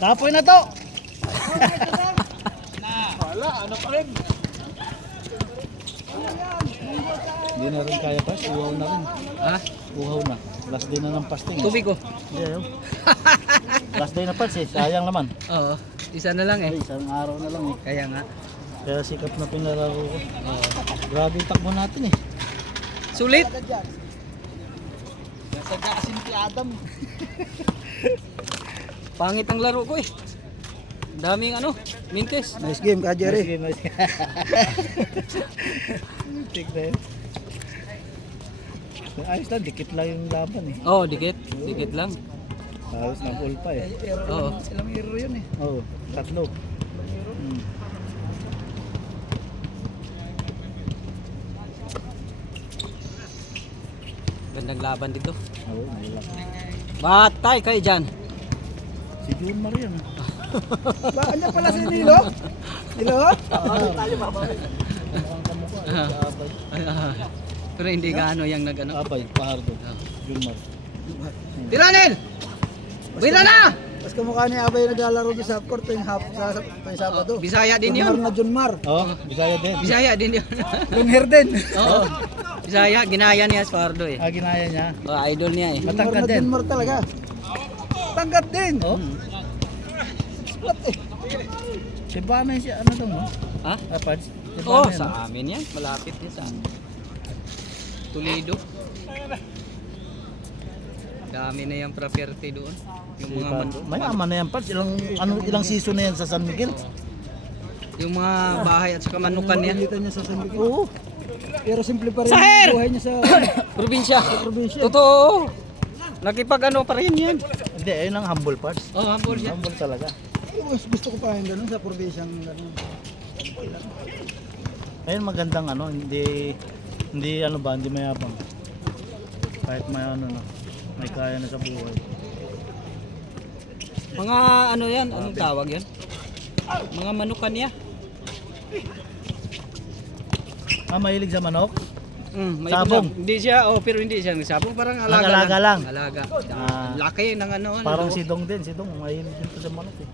Tapoy na to. Wala, ano pa rin? Hindi na rin kaya pa, uhaw na rin. Ha? Uhaw na. Last day na ng fasting. Tubig ko. Hindi ayaw. Last day na pas eh, sayang naman. Oo. Isa na lang eh. Isang araw na lang eh. Kaya nga. Kaya sikap na pinalaro ko. Oo. Grabe yung takbo natin eh. Sulit. Nasadya kasi ni Adam. Pangit ang laro ko eh. Daming ano, mintes. Nice game ka, Jerry. Tignan. Ayos lang, dikit lang yung laban eh. Oo, dikit. Dikit lang. Ayos na full pa eh. Oo. Ilang hero yun eh. Oo, tatlo. Gandang laban dito. Oo, malak. Batay kayo dyan. Si Jun Marian. Ba, andyan pala si Nilo? Nilo? Tayo babalik. Mukhang kamukha. Si Abay. Pero hindi gaano yung nag-ano. Abay, Pahardo. Jun Mar. Tiranin! Wala na! Mas kamukha ni Abay naglalaro doon sa court yung Sabado. Bisaya din Junmar yun. na Junmar. Oo, Bisaya din. Bisaya din yun. Lungher din. Oo. Bisaya, ginaya niya sa Pardo eh. Ginaya niya. Oh, idol niya eh. Junmar Matangkad na din. Junmar talaga. Tangkat din. Oo. What eh? Si Bame siya, ano daw mo? Ha? Pads? Si Oo, Bame, sa ano? amin yan. Malapit yan sa amin. Toledo. Dami na yung property doon. Yung Si mga Pads. May ama na yan, Pads. Ilang season na yan sa San Miguel? yung mga bahay at saka manukan niya. Pilitan niya sa San Miguel. Oo. Pero simple pa rin Sahir! ang buhay niya sa Probinsya. probinsya. Totoo. Nakipag ano pa rin yan. Hindi, ayun ang humble Pads. Oh, hambol siya. Humble talaga. Gusto ko pa yung ganun sa probinsyang ganun. Ayun magandang ano, hindi ano ba, hindi mayabang. Kahit may ano na, may kaya na sa buhay. Mga ano yan, anong tawag yan? Mga manukan niya. Mahilig sa manok? May Sabong? Hindi siya, pero hindi siya sabong, parang alaga, Alaga lang. Alaga. Ah. Laki ng ano. Parang luwag. si Dong din, si Dong mahilig din to sa manok eh.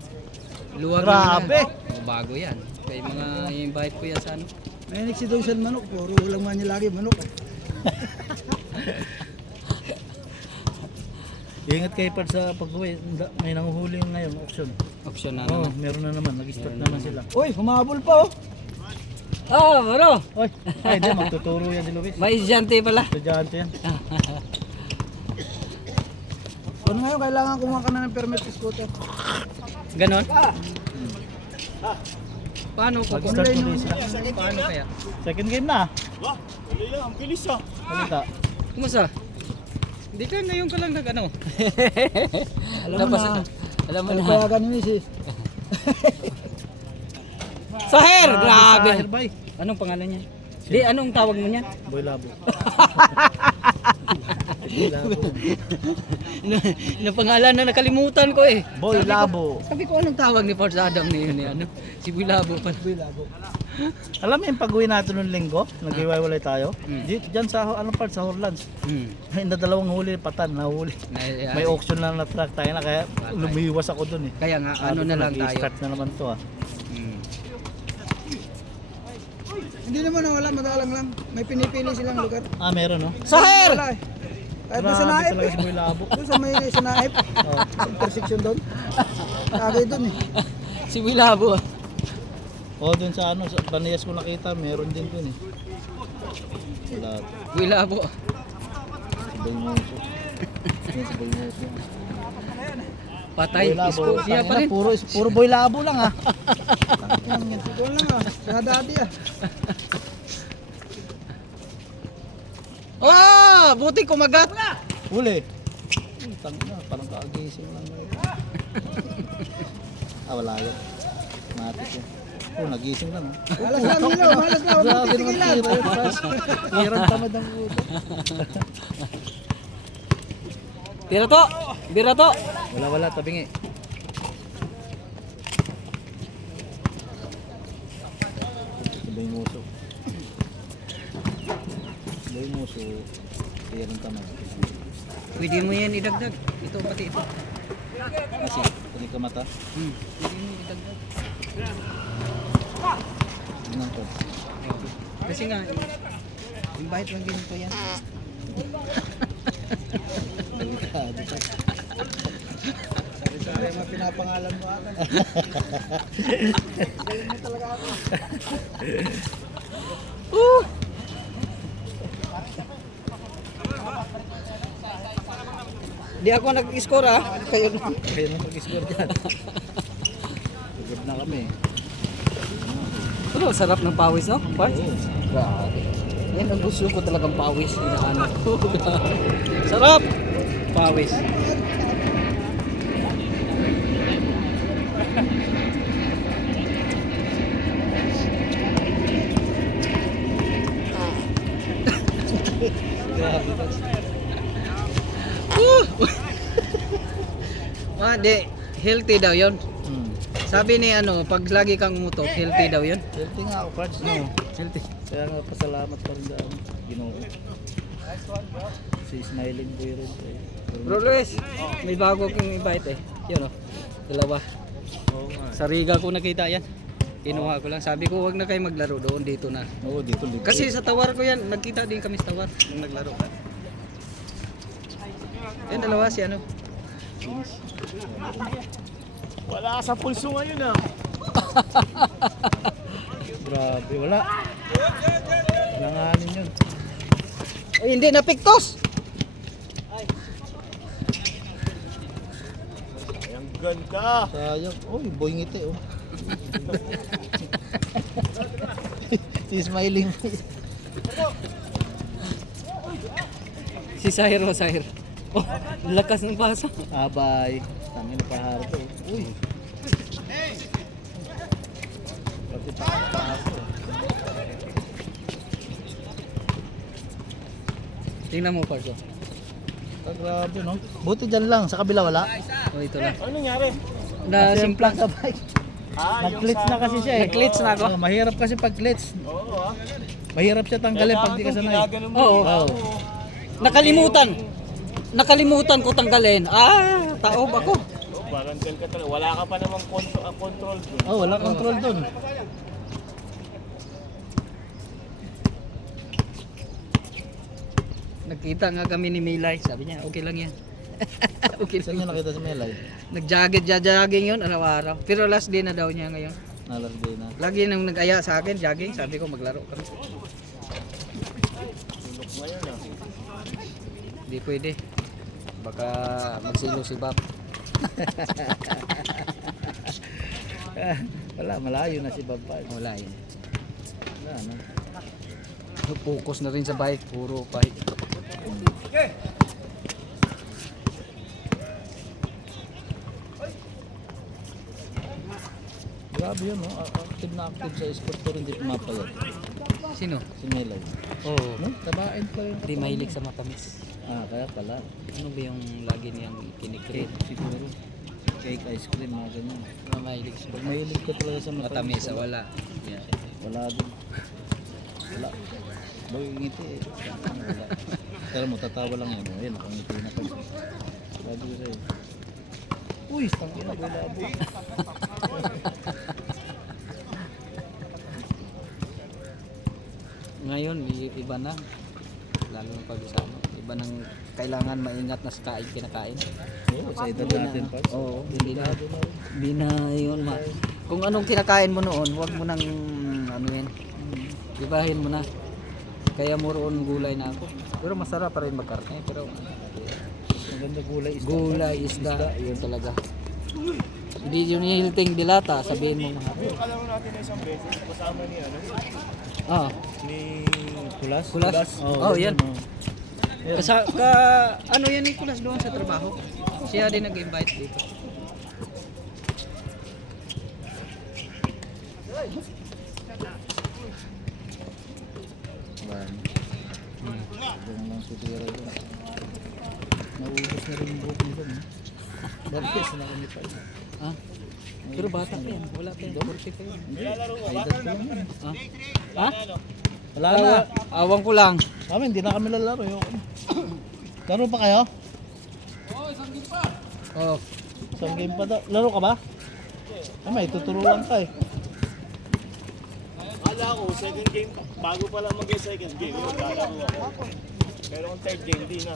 Luwag Grabe! Na, bago yan. Kaya mga invite ko yan sa ano. Mahinig si Dong sa manok. Puro ulang man niya lagi manok. Ingat kayo pa sa pag-uwi, may nanguhuli yung ngayon, auction. Option na Oo, naman. meron na naman, nag-start naman sila. Uy, humabol pa oh. Ah, bro. Oy, ay di, magtuturo yan si Luis. May estudyante pala. Estudyante yan. Ano ngayon, kailangan kumuha ka na ng permit sa scooter. Ganon? Paano ko? Mag-start mo din sila. Paano kaya? Second game na. Dali lang, ang bilis ah. Halika. Kumusta? Hindi ka ngayon ka lang nag-ano. Alam mo na. Alam mo Ano na. kaya ganun si Sahir! Grabe! Sahir, bay. Anong pangalan niya? Di, anong tawag mo niya? Boy Labo. Yung pangalan na nakalimutan ko eh. Boy Labo. Sabi ko anong tawag ni Force Adam ni yun eh, ano? Si Bilabo pa. Alam mo yung pag-uwi natin nung linggo, nag-iwalay tayo. Mm. Diyan sa ano part sa Horlands. May dalawang huli patan, nahuli. May auction lang na truck tayo na kaya lumiwas ako dun eh. Kaya nga, ano Sabi na ko, lang tayo. nag-start na naman to ah. Hindi naman wala, madalang lang. May pinipili silang lugar. Ah, meron no? Sahir! Wala eh. Kahit doon sa Grabe naip talaga eh. si Boy Labo. Doon sa may sa naip. Sa intersection doon. Lagi doon eh. Si Bilabo. Oh, dun sa ano, sa Baniyas ko nakita, meron din dun eh. Wala. Bilabo. Si Boy Moso. Yun, si Boy Moso. Patay. Boy Labo. Isko. Siya pa rin. Puro Boy Labo lang ah. Doon lang ah. Sa dati ah. Oh! Buti kumagat. Huli. Tangina, parang kaagising lang. Wala yun. Matik yun. Oh, nagising lang. Malas lang nilo, malas lang. Huwag mong titigilan. Hirang tamad ang puto. Bira to! Bira to! Wala, tabingi. Sabay muso. Sabay muso. Hirang tamad. Pwede mo yan idagdag. Ito pati ito. Kasi, Hindi ka mata. Hindi mo idagdag. Tingnan ko. Kasi nga, invite lang din ko yan. Delikado. Sorry, mga pinapangalan mo agad. Ayun mo talaga ako. Di ako nag-score ah. Kayo na. Kayo nang pag-score dyan. Good na kami. Ano, sarap ng pawis no? Part? Grabe. Yan ang gusto ko talagang pawis. Hinahanap ko. Sarap! Pawis. Di, healthy daw yun. Sabi ni ano, pag lagi kang umutok, healthy daw yun. Healthy nga ako, Pards. No. Healthy. Kaya nga pasalamat pa rin daan. Ginoo. Si Smiling Boy rin. Bro Luis, may bago kong invite eh. Yun oh, dalawa. Oo nga. Sa Riga ko nakita yan. Kinuha ko lang. Sabi ko, wag na kayo maglaro doon, dito na. Oo, dito. Kasi sa tawar ko yan, nagkita din kami sa tawar nung naglaro ka. Yan dalawa si ano. Wala ka sa pulso ngayon ah. Grabe, wala. Langanin yun. Ay, hindi napiktos. Ang ganda. Sayang. Uy, boy ngiti oh. Si Smiling Boy. Si Sahir o Sahir. Oh, lakas ng basa. Abay. Tangin na paharap to. Uy. Pati pahaso. Tingnan mo Parso. Grabe no. Buti dyan lang. Sa kabila wala. Oh, ito lang. Ano nangyari? Na simplang sa bike. Nag-glitch na kasi siya eh. Nag-glitch na ako? Oh, mahirap kasi pag-glitch. Oo ah. Mahirap siya tanggalin pag di ka sanay. Oo. Nakalimutan ko tanggalin. Taob ako. Baranggal ka talaga. Wala ka pa namang control doon. Oh, wala control dun. Nagkita nga kami ni Milay. Sabi niya, okay lang yan. Okay Saan lang. niya nakita sa Melay? Nag-jogging yun araw-araw. Pero last day na daw niya ngayon. Nalargay na. Lagi nang nag-aya sa akin, jogging. Sabi ko maglaro kami. Ngayon ah. Hindi pwede. Baka magsilo si Bob. Wala, malayo na si Baba. Wala yun. Wala na. Focus na rin sa bike. Puro bike. Grabe yun, no? Active na active sa sport pero hindi pumapayat. Sino? Si Melay. Oo. No? Tabain pa yung Hindi mahilig sa matamis. kaya pala. Ano ba yung lagi niyang kinikreate? Siguro. Cake, ice cream, mga ganyan. Na mahilig siya. Pag mahilig ka talaga sa Matamis, wala. Yeah. Wala din. Wala. Bagay ngiti eh. Wala. Pero mo, tatawa lang yun. Ayun, nakangiti na pa. Sabi ko sa'yo. Uy, tangin na, gulabo. Ngayon, iba na. Lalo na pag sa ano. Iba nang kailangan maingat na sa kain, kinakain. Oo, sa edad Hindi na, natin pa. Oo, hindi na. Hindi na yun. Kung anong kinakain mo noon, huwag mo nang ano yan. Ibahin mo na. Kaya muroon gulay na ako. Pero masarap pa rin magkarne. Pero Maganda gulay isda. gulay, isda, yun talaga. Hindi yun yung hilting dilata, sabihin mo mahal. Alam mo natin na isang beses, kasama ni ano, Ah, ni Kulas? Kulas? Oo, Oh, yan. oh. Ano yan Nicolas doon sa trabaho? Siya din nag-invite dito. Yan. Doon lang sutira doon. Naubos na rin yung buhok nila. Barkes na kami pa. Ah? Pero bata pa yan. Wala pa yan. 40 pa yan. Hindi. Ay, dad ko lang yun. Ha? Wala na. Awang ko lang. Kami, hindi na kami lalaro. Laro pa kayo? Oh. Isang game pa daw. Laro ka ba? Ay, may tuturuan ka eh. Akala ko, second game, bago pa lang mag-second game, maglalaro ako. Pero kung third game, di na.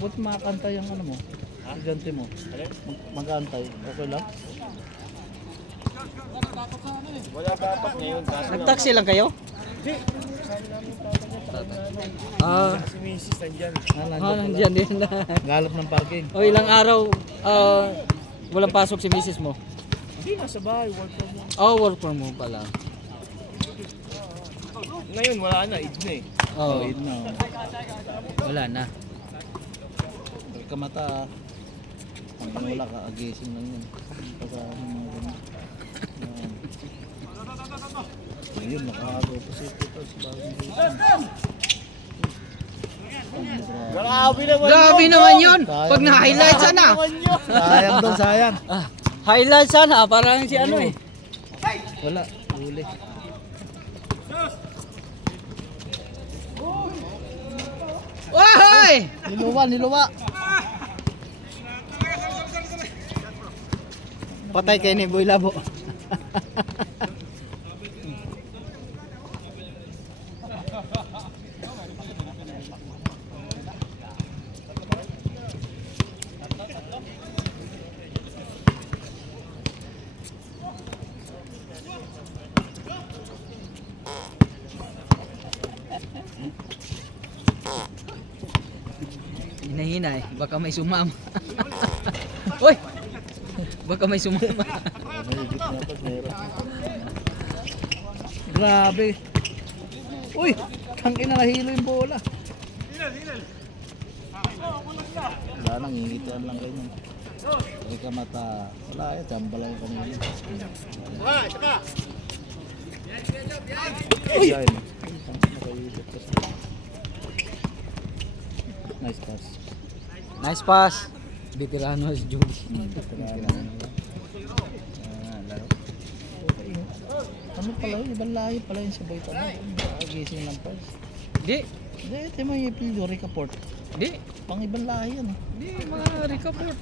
Buti makakantay ang ano mo. Estudyante mo. Ano? Mag-aantay. Okay lang? Wala dapat ngayon. Kaso Nag-taxi lang kayo? Ah, si Mrs. nandyan. nandiyan din. Galap ng parking. O ilang araw walang pasok si misis mo? Hindi, nasa bahay, work from home. Oh, work from home pala. Ngayon, wala na, Eid na eh. Oh, Wait na. wala na. Kamata. Ang wala ka, agising lang yun. Pagka mga ganun. Ayun, nakakago pa si Peters. Grabe naman Grabe naman yun! Pag na-highlight sana! Sayang doon, sayang. Highlight sana, parang si ano eh. Wala, huli. Oy! Niluwa, niluwa. Patay kay ni Boy Labo. Hinahina eh, baka may sumama. Uy! Baka may sumama. Mahigit na pag meron. Grabe. Uy, tangin na nahilo yung bola. Wala nang hihitian lang kayo. Ay kamata. Wala eh, jamba lang yung kanina. Uy! Nice pass. Nice pass. Veterano si Jules. Laro. Ano pala yun? Ibang lahi pala yun si Boy Tano. Gising ng pass. Di, Hindi, ito yung mga ipildo, Ricaport. di. Pang ibang lahi yan. Di, mga recaport,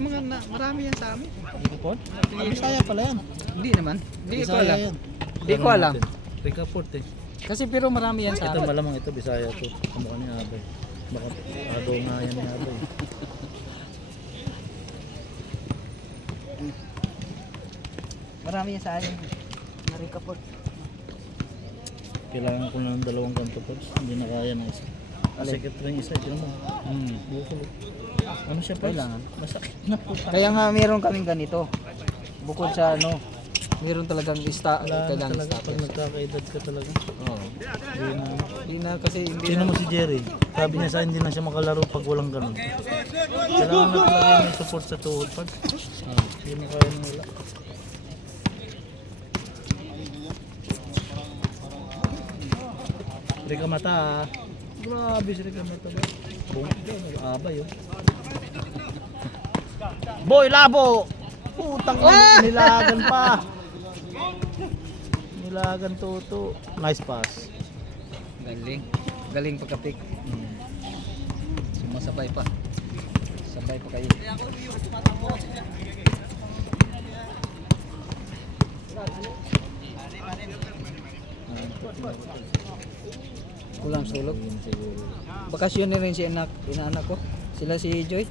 marami yan sa amin. Ricaport? Bisaya pala yan. Hindi naman. Di ko Bisaya alam. yan. Di ko alam. Ricaport eh. Kasi pero marami yan sa Ito amin. malamang ito, Bisaya to. Kamukha ni Abay. Baka ado nga yan ni Abay. Marami yan sa amin. Na recaport. Kailangan ko ng dalawang kanto pods. Hindi na kaya ng isa. Second ring isa. Ito naman. Bukol. Ano siya pods? Kailangan. Masakit na po. Kaya nga meron kaming ganito. Bukod sa ano, meron talagang Kailangan kailangan talaga stop. pag nagkakaedad ka talaga. Oo. Hindi na. Hindi na kasi hindi Sino na. mo si Jerry? Sabi niya sa akin, hindi na siya makalaro pag walang ganun. Kailangan na talaga may support sa tuhod pods. Hindi na kaya nang wala. Rika mata. Grabe si Rika mata ba? Abay oh. Boy Labo! Putang nilagan pa. Nilagan toto. Nice pass. Galing. Galing pagkapik. Sumasabay pa. Sabay pa kayo. Kulang sulok. Bakasyon na rin si inaanak ko. Sila si Joy.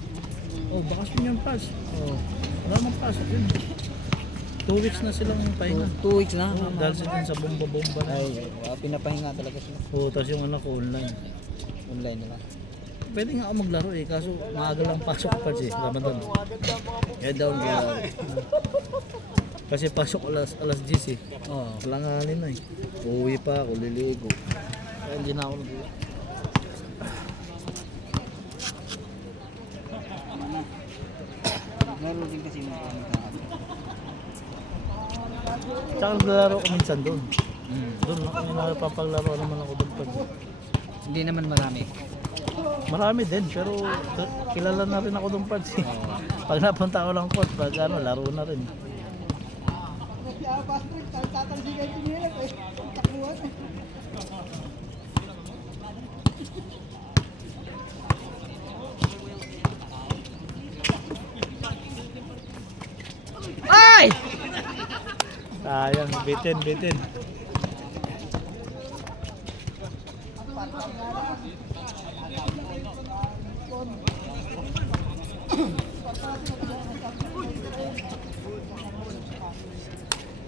Oh, bakasyon yung pass. Oh, Wala mang pasok yun. 2 weeks na silang pahinga. 2 weeks na. Oh, dahil sila sa bomba-bomba. Ay, pinapahinga talaga sila. Oh, tapos yung anak ko online. Online nila. Pwede nga ako maglaro eh, kaso maaga lang pasok pa eh, Ramadan. Kaya down ko lang. Kasi pasok alas 10 eh. Oo. Kalanganin na eh. Uuwi pa ako, liligo. Kaya hindi na ako nag-uwi. Meron din kasi mga Tsaka naglalaro ko minsan doon. Hmm. Doon ako napapaglaro naman ako doon pag. Hindi naman marami. Marami din, pero kilala na rin ako doon pag. Pag napunta ko lang po, pag ano, laro na rin. Sayang, bitin, bitin.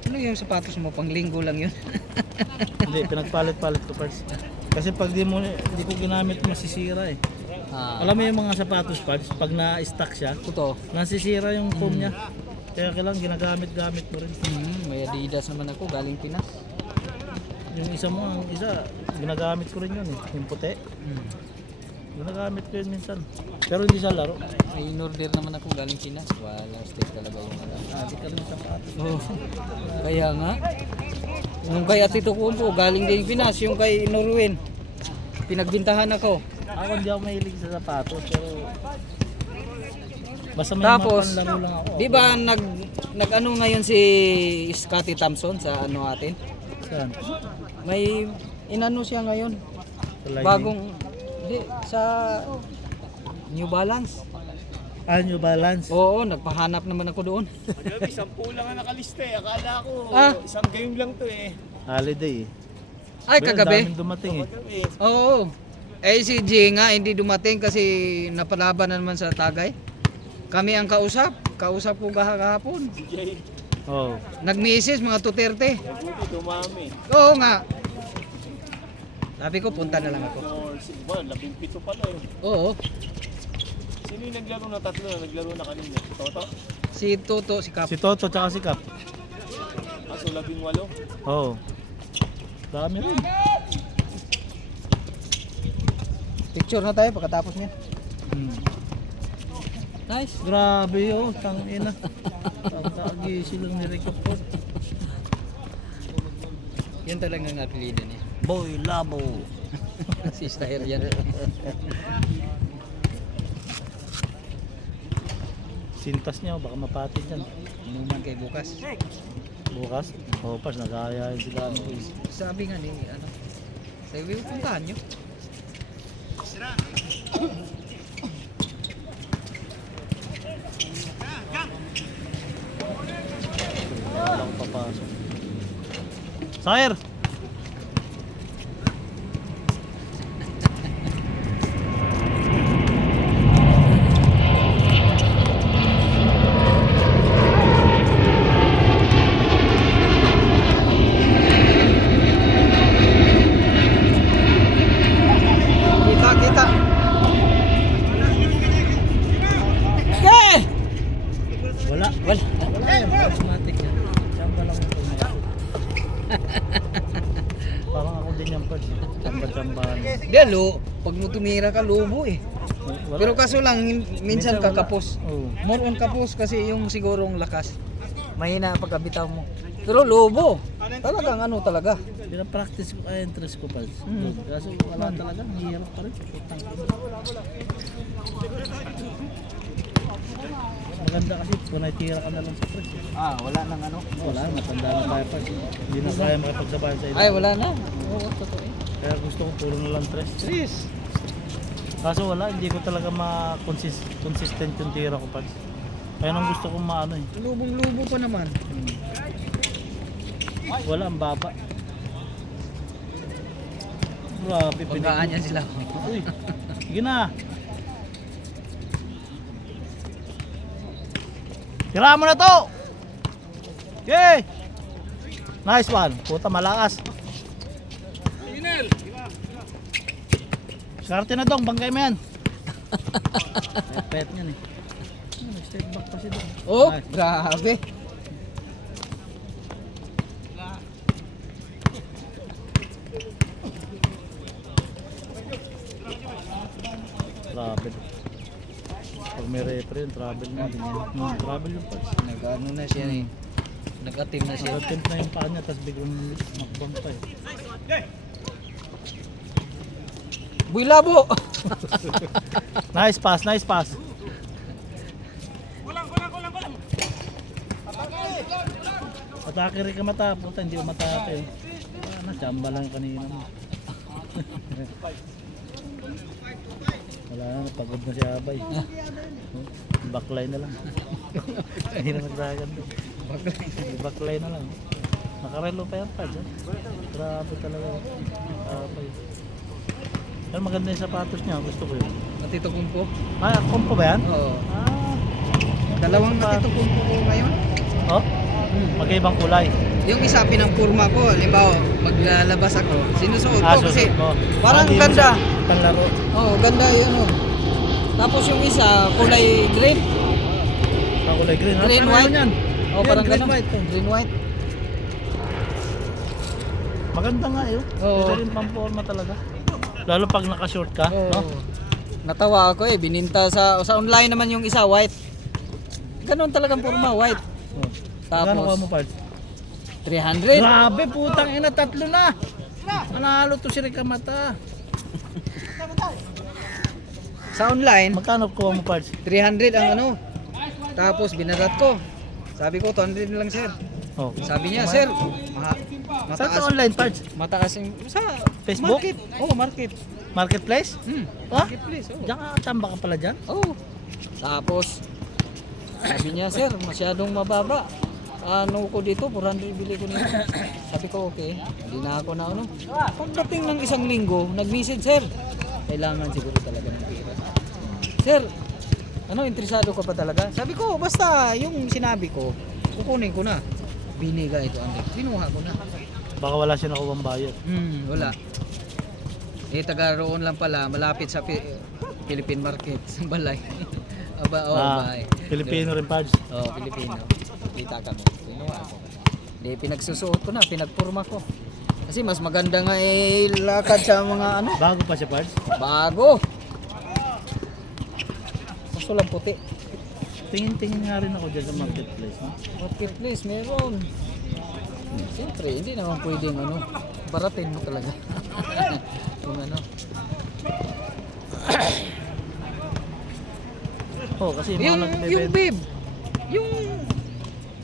Ano yung sapatos mo? Pang linggo lang yun. Hindi, pinagpalit-palit ko parts. Kasi pag di ko ginamit, masisira eh. Alam mo yung mga sapatos parts, pag na-stack siya, Totoo. nasisira yung foam niya. Kaya kailangan ginagamit-gamit mo rin. May Adidas naman ako, galing Pinas. Yung isa mo, ang isa, ginagamit ko rin yun eh. Yung puti, Mm. ginagamit ko yun minsan. Pero hindi sa laro. May in-order naman ako galing Pinas. Wala, stick talaga yung alam. Di ka rin sapatos. Oh. Kaya nga. Nung kay Atito Kumpo, galing din Pinas. Yung kay Norwin, pinagbintahan ako. Ako hindi ako mahilig sa sapatos, pero basta may Tapos, mga panlaro lang ako. di ba nag-ano ngayon si Scotty Thompson sa ano atin? Saan? May inano siya ngayon. Sa lining? Bagong, di, sa New Balance. New Balance. Oo, nagpahanap naman ako doon. Madami, 10 lang ang nakalista eh. Akala ko, isang game lang to eh. Holiday eh. Ay, Well, kagabi. daming dumating eh. Madami. Oo. Eh si G nga hindi dumating kasi napalaban na naman sa Tagay. Kami ang kausap ko kahapon. Si Jay, Oh. Nag-misis mga 2:30. buti dumami. Oo nga. Sabi ko punta na lang ako. 17 pala eh. Oo. Sino yung naglaro na tatlo na naglaro na kanina? Toto? Si Toto, si Kap. Si Toto tsaka si Kap. Aso 18? Oh. Dami rin. Picture na tayo pagkatapos niya. Nice. Grabe oh, tangina. Tagi silang nirecover. Yan talaga ang apelido niya. Boy Labo. Si Stair yan. Sintas niya, baka mapatid yan. Inuman kay bukas. Bukas, pas nag-aayahin sila. Sabi nga ni ano. Sabi ko puntahan niyo. Wala akong papasok. Sire! Kita. Yeah! Wala. Wala yan, charismatic yan. Chamba lang ito. Parang ako din yung parts. Chamba-chambahan. Di pag mo tumira ka lobo eh. Wala. Pero kaso lang minsan wala. kakapos. Oo. More on kapos kasi yung sigurong lakas. Mahina ang pagkabitaw mo. Pero lobo. Talagang ano talaga. Pinapractice ko ay interest ko pa. Kaso wala talaga, hirap pa rin. Putang ina. Maganda kasi kung naitira ka na lang sa press. Wala nang ano. Wala, matanda na tayo pa. Hindi na kaya makapagsabayan sa ilo. Ay, wala na. Oo, totoo eh. Kaya gusto ko puro na lang tres. Sis. Kaso wala, hindi ko talaga consistent yung tira ko pa. Kaya nang gusto kong maano eh. Lubong-lubo pa naman. Wala, ang baba. Grabe, Pagkaan yan sila. Uy, sige na. Tira mo na to! Okay! Nice one. Puta, malakas. Skarte na dong, bangkay mo yan. Pet yan eh. Step back kasi doon. Oh, Nice. grabe. Travel. Pag may referee, travel na din yan. Travel yung pads. Nag-ano na siya eh. Nag-atim na siya. Nag-attempt na yung paa niya, tapos biglang makbang pa eh. Buy labo! Nice pass, nice pass. Atake rin ka mata, puta, hindi umatake. Wala na, chamba lang kanina mo. Wala na, pagod na si Abay. Backline na lang. Hindi na nagdagan doon. Backline na lang. Nakarelo pa yan, Pads. Grabe talaga. Grabe. Pero maganda yung sapatos niya. Gusto ko yun. Matito Kumpo. Ah, kompo ba yan? Oo. Ah. Dalawang Pa- Matito Kumpo ko ngayon. Oh? Magkaibang kulay. Yung isa pinampurma ko, halimbawa maglalabas ako, sinusuot ko kasi susunod mo. parang Hindi mo ganda. siya Panlaro. Oh, ganda yun oh. Tapos yung isa, kulay green. Ah, kulay green. Ah, Green, paano white. yan? Oh, Yan, parang green, ganun. white. Green white. Maganda nga yun. Oo. Ito rin pang-forma talaga. Lalo pag naka-short ka, Oh. no? Natawa ako bininta sa online naman yung isa white. Ganun talagang forma, white. Oh. Tapos- Magkano kuha mo, Pads? 300. Grabe, putang ina, 3 na. Manalo to si Rikamata. Sa online, Magkano kuha mo, Pads? 300 ang ano. Tapos binadat ko. Sabi ko 200 na lang sir. Oh. Sabi niya, sir, Saan sa mataas. online, Pads? Mataas yung sa Facebook? Market. Oh, market. Marketplace? Ha? Marketplace. Oh. Diyan ka tamba ka pala dyan? Oh. Tapos sabi niya, sir, masyadong mababa. Ano ko dito, 400 bili ko nito. Sabi ko, okay. Hindi na ako na ano. Pagdating ng isang linggo, nag-message, sir. Kailangan siguro talaga ng pera. Sir, ano, interesado ka pa talaga? Sabi ko, basta yung sinabi ko, kukunin ko na. Biniga ito, Andre. Binuha ko na. Baka wala siya nakuha bayad. Wala. Eh, taga roon lang pala, malapit sa Philippine Market, sa Balay. Aba, Balay. Pilipino rin, Pads. Oh, Pilipino. Kita ka mo. Pinuha ko. Di, pinagsusuot ko na, pinagpurma ko. Kasi mas maganda nga lakad sa mga ano, Bago pa siya, Pads. bago. Gusto lang puti. Tingin-tingin nga rin ako dyan sa marketplace. No? Marketplace, meron. Siyempre, hindi naman pwedeng ano, baratin mo talaga. Yung ano. Oh, kasi Yung nagbebenta. bib. Yung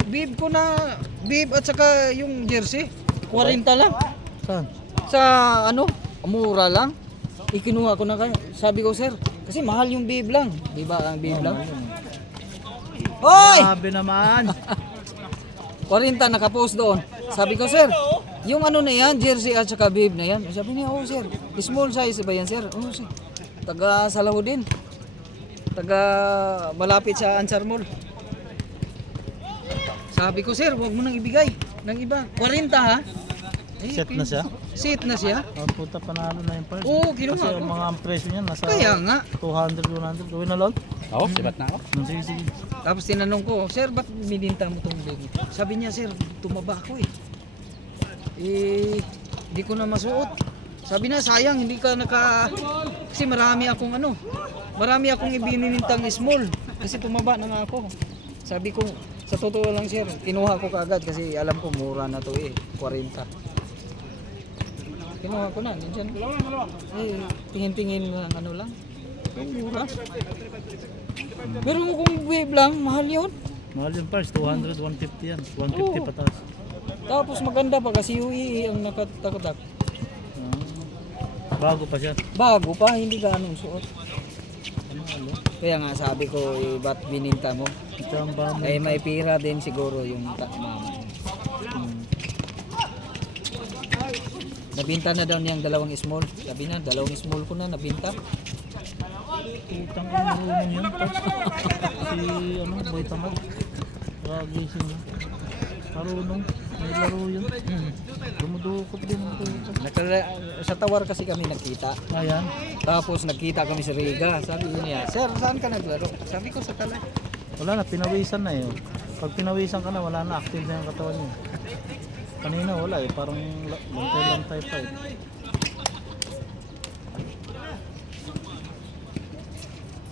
bib ko na, bib at saka yung jersey, 40 lang. Saan? Sa ano, mura lang. Ikinuha ko na kayo. Sabi ko, sir, kasi mahal yung bib lang. Di ba ang bib lang? Hoy! Grabe naman. 40 nakapost doon. Sabi ko, sir, yung ano na yan, jersey at saka bib na yan. Sabi niya, oh sir, small size ba yan, sir? Oh, sir. Taga Salaho din. Taga malapit sa Ansar Mall. Sabi ko, sir, wag mo nang ibigay ng iba. 40 ha? Set na siya? Set na siya? Oh, puta, panalo na yung Pads. Oo, kinuha Kasi ko. ang mga presyo niya nasa Kaya nga. 200, 100. Gawin na lang? Oo, sibat na ako. Sige, sige. Tapos tinanong ko, sir, ba't bininta mo itong bag? Sabi niya, sir, tumaba ako eh. Hindi ko na masuot. Sabi na, sayang, hindi ka kasi marami akong ibininintang small. Kasi tumaba na nga ako. Sabi ko, sa totoo lang sir, kinuha ko kaagad kasi alam ko mura na to eh, 40. Kinuha ko na, nandiyan. Tingin-tingin lang, ano lang. Mura. Pero kung wave lang, mahal yun. Mahal yung Pads, 200, 150 yan. 150 Oo. pataas. Tapos maganda pa kasi UE ang nakatakotak. Bago pa siya. Bago pa, hindi ganong suot. Kaya nga sabi ko, ba't bininta mo? Ito ang ba mo? Eh may pira din siguro yung mama. Nabinta na daw niyang 2 small. Sabi na, 2 small ko na nabinta. Putang marunong yan, Pads. Si, Boy Tamad. Gising na. Marunong. May laro yun. Dumudukot din ang puta. Sa Tawar kasi kami nagkita. Ayan. Tapos nagkita kami sa Riga. Sabi niya, sir, saan ka naglaro? Sabi ko sa Talay. Wala na, pinawisan na eh. Pag pinawisan ka na, wala na, active na yung katawan niya. Kanina wala eh, parang lantay pa eh.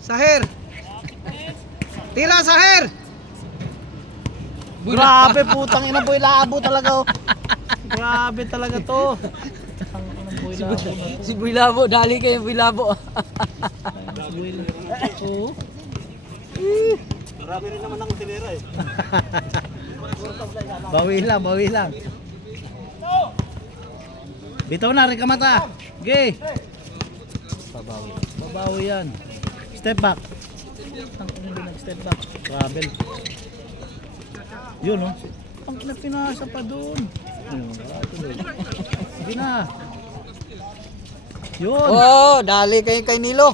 Saher! Tira, Saher! Grabe, putang ina, Boy Labo talaga oh. Grabe talaga to. Ang Boy Labo na to. Si Builabo, dali kayo Builabo. Boy Labo. Oo. Marami rin naman akong tinira eh. Bawi lang. Bitaw na, Rikamata. Okay. Babawi yan. Step back. Ang hindi nag-step back. Travel. Yun oh. Ang pinasa pa doon. Sige na. Yun. Oh, dali kay Nilo.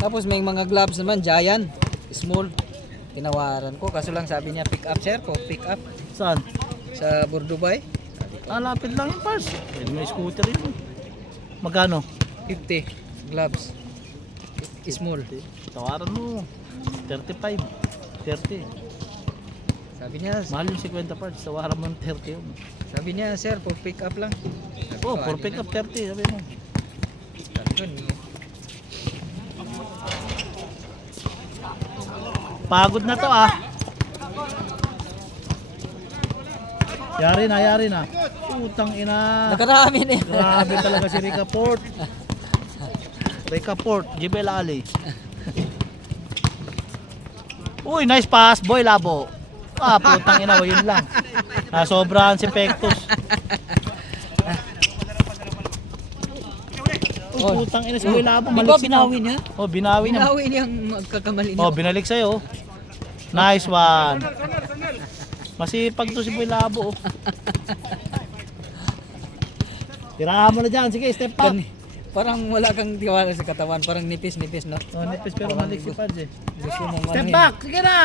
Tapos may mga gloves naman, Giant, small. Tinawaran ko, kaso lang sabi niya pick up sir ko, pick up Saan? sa Burdubay. Lapit lang yung Pars. Eh, may scooter yun. Magkano? 50 gloves. Small. Tawaran mo. 35. 30. Sabi niya, Mahal yung 50 parts. Tawaran mo ng 30 yun. sabi niya sir, for pick up lang. Oh, for pick up 30. Sabi mo. Pagod na to Yari na. Utang ina. Nakarami na yun. Grabe talaga si Rica Port. Rica Port, Jebel Ali. Uy, nice pass, boy Labo. Putang ina, yun lang. Sobrahan si Pectus. Putang ina si Boy Labo. Di ba binawi niya? Oh, binawi niya. Binawi niya ang magkakamali niya. Oh, binalik sa'yo. Nice one. Masipag to si Boy Labo. Tirahan mo na dyan. Sige, step up. Parang wala kang tiwala sa katawan, parang nipis-nipis, no? Oh, nipis pero malik si Pads eh. Gusto mong Step ano back. Sige na.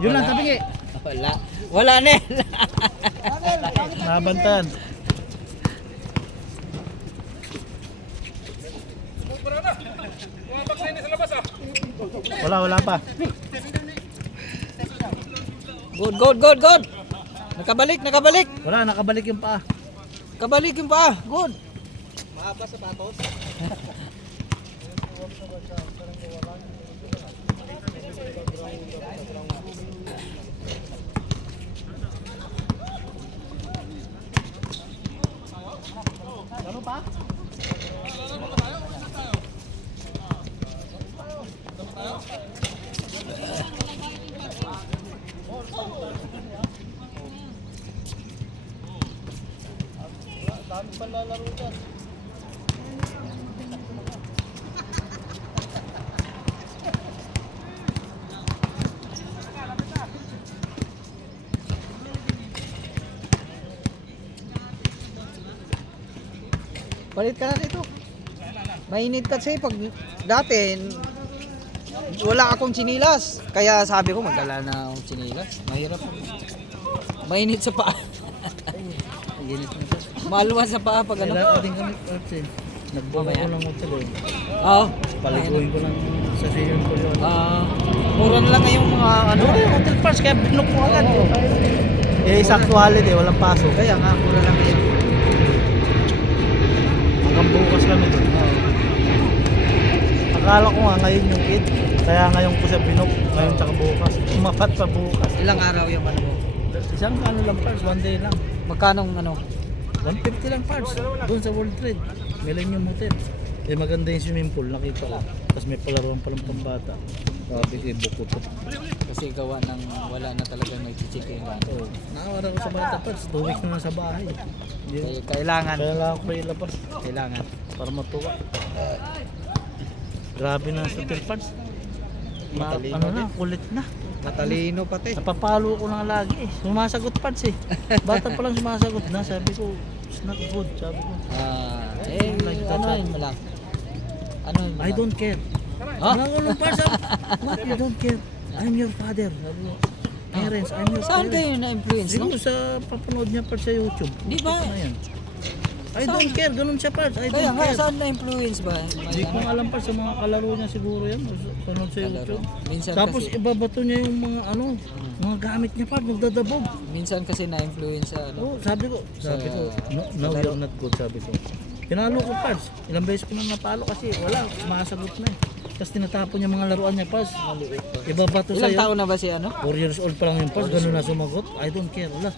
Yun lang, tabingi. Wala. Wala na. Nabantan. Wala pa. Good. Nakabalik. Wala, nakabalik yung paa. Kabalik yung paa. Good. Ano pa? Dami pa lalaro dyan. Palit ka na dito. Mainit kasi pag dati wala akong chinilas. Kaya sabi ko magdala na akong chinilas. Mahirap. Mainit sa paa. Maluwas sa paa pag ano. Kailangan din kami Archie. Nagbuka ko lang hotel eh. Oo. Paliguin ko lang sa sayon ko yun. Mura na lang ngayong mga ano. Hotel Pass kaya binok ko agad. Eh, sakto holiday, walang pasok. Kaya nga, mura lang ngayon. Hanggang bukas kami doon. Akala ko nga ngayon yung kid. Kaya ngayon ko siya binok. Ngayon tsaka bukas. Umapat pa bukas. Ilang araw yung ano mo? Isang ano lang parts, one day lang. Magkano ano? 150 lang parts. Doon sa World Trade. Millennium Hotel. Eh maganda yung swimming pool, nakita ko. Tapos may palaruan palang pambata. Sabi ko, buko to. Kasi gawa ng wala na talagang nag-chicken. Oh, nakawara ko sa bata parts. 2 weeks na lang sa bahay. Kailangan. Kailangan ko pa ilabas. Kailangan. Para matuwa. Grabe na sa hotel parts. Matalino Ano na, kulit na. Matalino pati. Napapalo ko na lagi eh. Sumasagot parts eh. Bata pa lang sumasagot na. Sabi ko, it's not good. Sabi ko. Ano yun mo lang? Ano yun mo I lang? don't care. Ha? Ano parts? What? You don't care. I'm your father. Sabi ko. Parents, I'm your Saan parents. kayo na-influence, no? Siguro sa papanood niya parts sa YouTube. Di ba? Ano yan? I don't care. Ganun siya parts. I Kaya don't nga, care. saan na-influence ba? Hindi ko alam pa sa mga kalaro niya siguro yan. Panood sa YouTube. Minsan Tapos kasi, ibabato niya yung mga ano, mga gamit niya pa, nagdadabog. minsan kasi na-influence sa ano. Oo, sabi ko, no, you're not good, sabi ko. Tinalo ko parts. Ilang beses ko na natalo kasi wala, sumasagot na eh. Tapos tinatapon niya mga laruan niya parts. Ibabato Ilang sa'yo. taon na ba si ano? 4 years old pa lang yung parts, ganun na sumagot. I don't care, wala.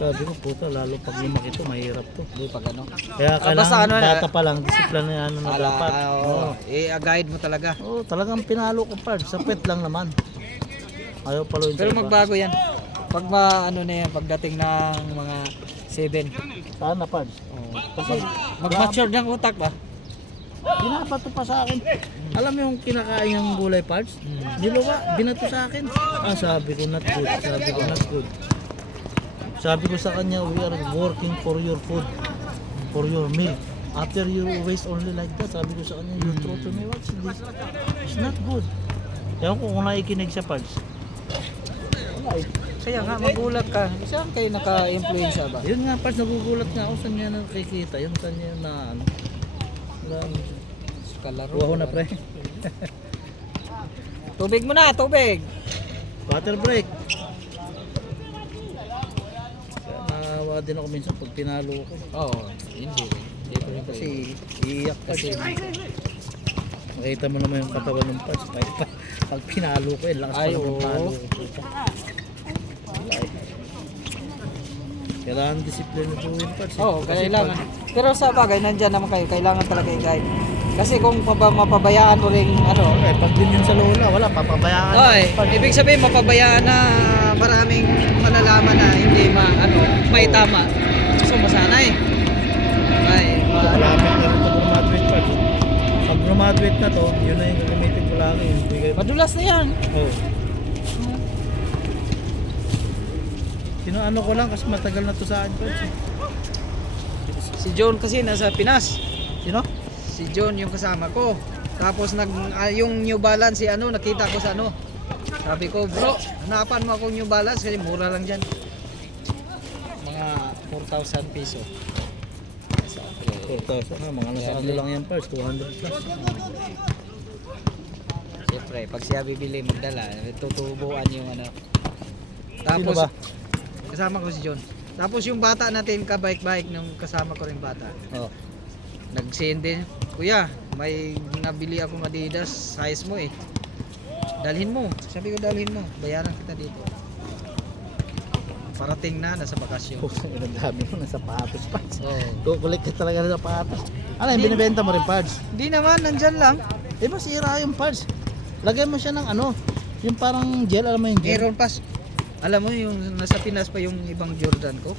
Sabi ko, puta, lalo pag lumaki to, mahirap to. Hindi pag ano. Kaya kailangan basta ano, bata pa lang, disiplina na ano na dapat. Oo. I-guide mo talaga. Oo, talagang pinalo ko parts. Sa pet lang naman. Ayaw paluin sa Pero iba. magbago yan. Pag ano na yan, pagdating ng mga 7. Sana parts. Kasi mag-mature ng utak ba? Binabato pa sa akin. Alam mo yung kinakain yung gulay parts? Niluwa, binato sa akin. Sabi ko not good. Sabi ko not good. Sabi ko sa kanya, we are working for your food, for your meal. After you waste only like that, sabi ko sa kanya, you throw to me, what's this? It's not good. Ewan ko kung nakikinig siya parts. Wala eh. Kaya nga, magulat ka. Saan kayo naka-influensya ba? Yun nga parts, nagugulat nga ako saan niya nakikita. Yung saan niya na ano. Kalaro. Kuha ko na pre. Tubig mo na, tubig. Water break. Naawa din ako minsan pag pinalo ko. Oo, hindi. Hindi ko rin Kasi iiyak kasi. Makita mo naman yung katawan ng parts. Pag pinalo ko, lakas pa Ay, naman oo. palo ko. Wala eh. Kailangan disiplina po yung parts. Oo, kailangan. Pero sa bagay, nandyan naman kayo. Kailangan talaga i-guide. Kasi kung mapabayaan mo rin, ano, Eh, pag din yun sa lola, wala, papabayaan. Oy, ibig sabihin mapabayaan na maraming malalaman na hindi may tama. So masanay. Ay, Malapit na rin ito graduate parts. Pag graduate na to, yun na yung gagamitin ko lagi. Yung bigay. madulas na yan. Oh. Ano ko lang kasi matagal na to sa akin parts. Si John kasi nasa Pinas. Sino? Si John yung kasama ko. Tapos yung New Balance nakita ko sa Sabi ko, bro, hanapan mo akong New Balance kasi mura lang diyan. Mga 4,000 piso. 4,000 mga nasa ano lang yan parts, 200 plus. Siyempre, pag siya bibili magdala, tutubuan yung Tapos, Sino ba? kasama ko si John. Tapos yung bata natin, ka-bike-bike, nung kasama ko rin bata. Oh. Nag-send din, kuya, may nabili akong Adidas, size mo eh. Dalhin mo. Sabi ko dalhin mo, bayaran kita dito. Parating na, nasa bakasyon. Ang dami mo ng sapatos parts. Oo. Kukulik ka talaga ng sapatos. Ano yung binibenta mo rin parts? Di naman, nandyan lang. Eh masira yung parts. Lagyan mo siya ng yung parang gel, alam mo yung gel? Meron pas. Alam mo yung nasa Pinas pa yung ibang Jordan ko?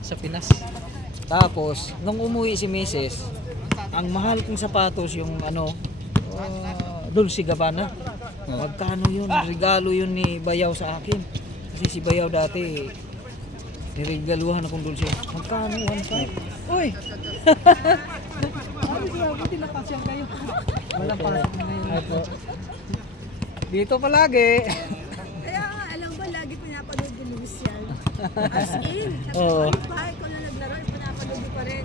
Sa Pinas. Tapos, nung umuwi si Mrs., ang mahal kong sapatos yung Dolce Gabbana. Magkano yun? Regalo yun ni Bayaw sa akin. Kasi si Bayaw dati, niregaluhan akong Dolce. Magkano? 1.5? Uy! Ay, buti nakasyang kayo. Walang pasok na ngayon. Dito palagi. Kaya nga, alam mo, lagi pinapanood ni Luis yan. As in, sabi Oo. ko, bahay ko na naglaro, pinapanood ko pa rin.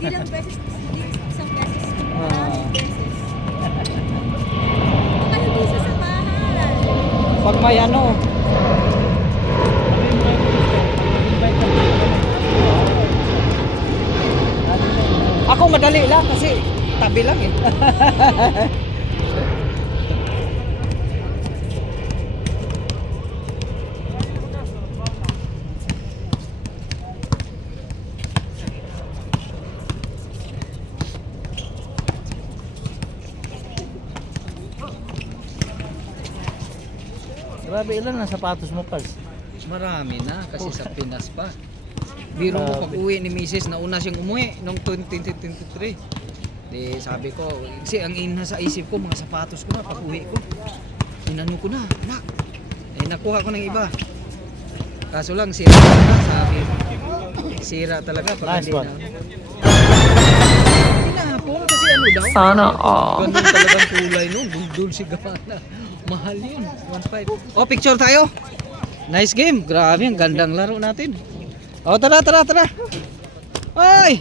Hindi lang beses, hindi isang beses, maraming beses. Baka hindi siya sa bahay. Pag may ako madali lang kasi tabi lang eh. Grabe, ilan na sapatos mo parts? Marami na kasi sa Pinas pa. Biro mo pag uwi ni Mrs. nauna siyang umuwi noong 2023. Di sabi ko, kasi ang nasa isip ko mga sapatos ko na pag uwi ko. Inano ko na, anak. Nakuha ko ng iba. Kaso lang sira na sabi. Sira talaga pag Nice hindi one. na. Tinapon kasi daw? Sana all. Ganun talagang kulay no, Dolce Gabbana. Mahal yun, 1.5. Oh, picture tayo. Nice game. Grabe, ang gandang laro natin. Oh, tara. Ay!